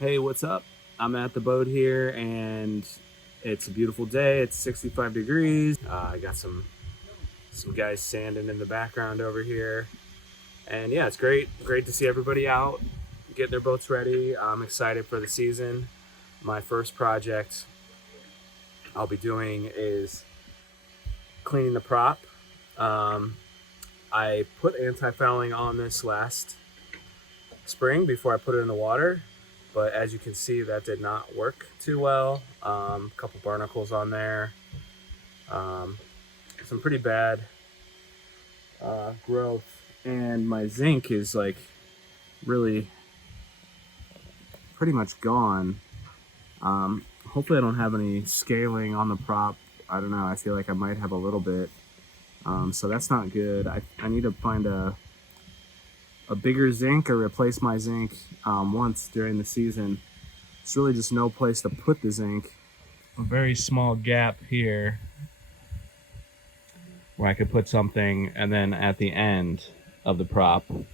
Hey, what's up? I'm at the boat here and it's a beautiful day. It's 65 degrees. I got some guys sanding in the background over here. And yeah, it's great to see everybody out getting their boats ready. I'm excited for the season. My first project I'll be doing is cleaning the prop. Um, I put anti-fouling on this last spring before I put it in the water, but as you can see, that did not work too well. A couple barnacles on there, um, some pretty bad growth, and my zinc is like really pretty much gone. Hopefully, I don't have any scaling on the prop. I don't know. I feel like I might have a little bit, so that's not good. I need to find a bigger zinc or replace my zinc once during the season. It's really just no place to put the zinc. A very small gap here where I could put something, and then at the end of the prop. All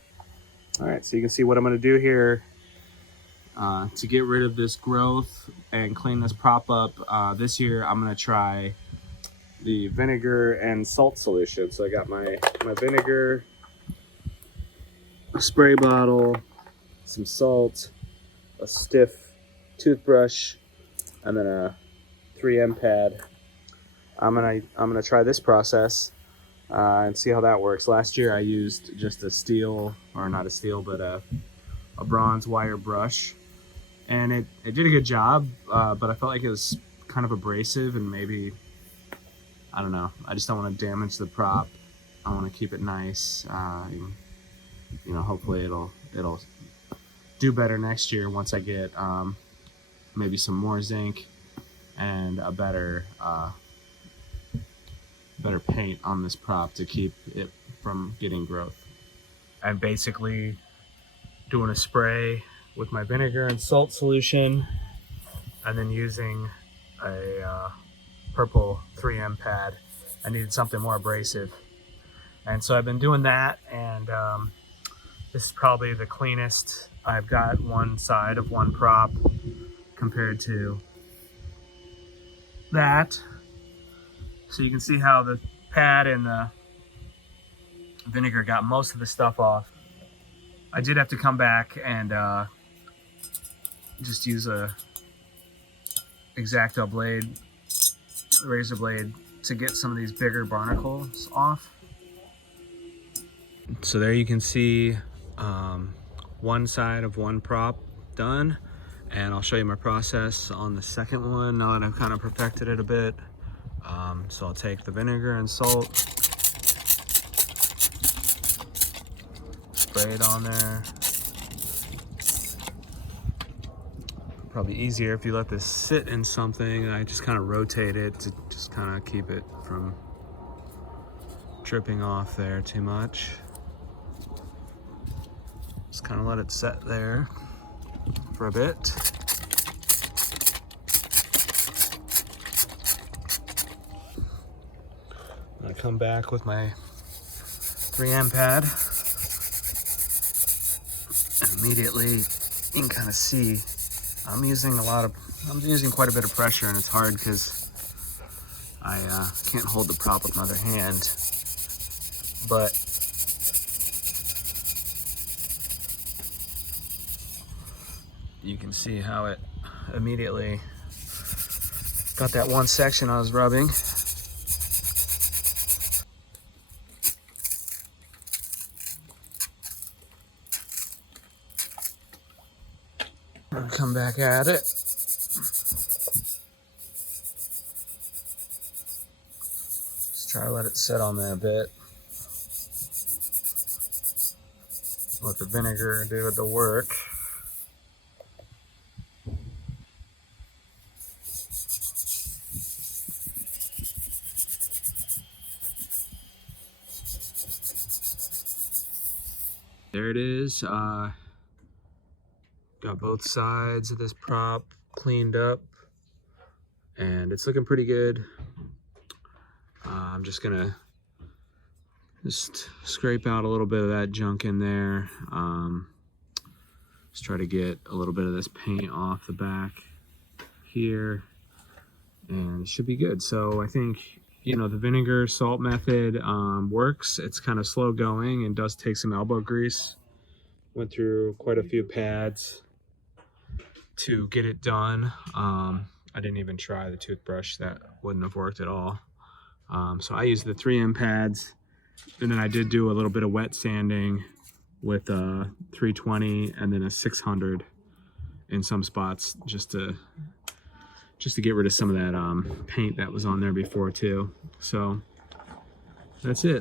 right, so you can see what I'm going to do here to get rid of this growth and clean this prop up. This year I'm going to try the vinegar and salt solution. So I got my vinegar, a spray bottle, some salt, a stiff toothbrush, and then a 3M pad. I'm gonna try this process and see how that works. Last year I used just a steel, or not a steel, but a bronze wire brush, and it did a good job. But I felt like it was kind of abrasive, and maybe, I don't know. I just don't want to damage the prop. I want to keep it nice. Hopefully it'll do better next year once I get maybe some more zinc and a better paint on this prop to keep it from getting growth. I'm basically doing a spray with my vinegar and salt solution, and then using a purple 3M pad. I needed something more abrasive, and so I've been doing that, and this is probably the cleanest I've got one side of one prop compared to that. So you can see how the pad and the vinegar got most of the stuff off. I did have to come back and just use a X-Acto blade, razor blade, to get some of these bigger barnacles off. So there you can see one side of one prop done, and I'll show you my process on the second one now that I've kind of perfected it a bit. So I'll take the vinegar and salt, spray it on there. Probably easier if you let this sit in something. I just kind of rotate it to just kind of keep it from dripping off there too much. Just kind of let it set there for a bit. I come back with my 3M pad. And immediately you can kind of see I'm using quite a bit of pressure, and it's hard because I can't hold the prop with my other hand. But you can see how it immediately got that one section I was rubbing. And come back at it. Just try to let it sit on there a bit. Let the vinegar do the work. There it is. Got both sides of this prop cleaned up, and it's looking pretty good. I'm just gonna scrape out a little bit of that junk in there. Just try to get a little bit of this paint off the back here, and it should be good. So I think, you know, the vinegar salt method works. It's kind of slow going and does take some elbow grease. Went through quite a few pads to get it done. I didn't even try the toothbrush. That wouldn't have worked at all. So I used the 3M pads, and then I did do a little bit of wet sanding with a 320 and then a 600 in some spots, just to get rid of some of that paint that was on there before too. So that's it.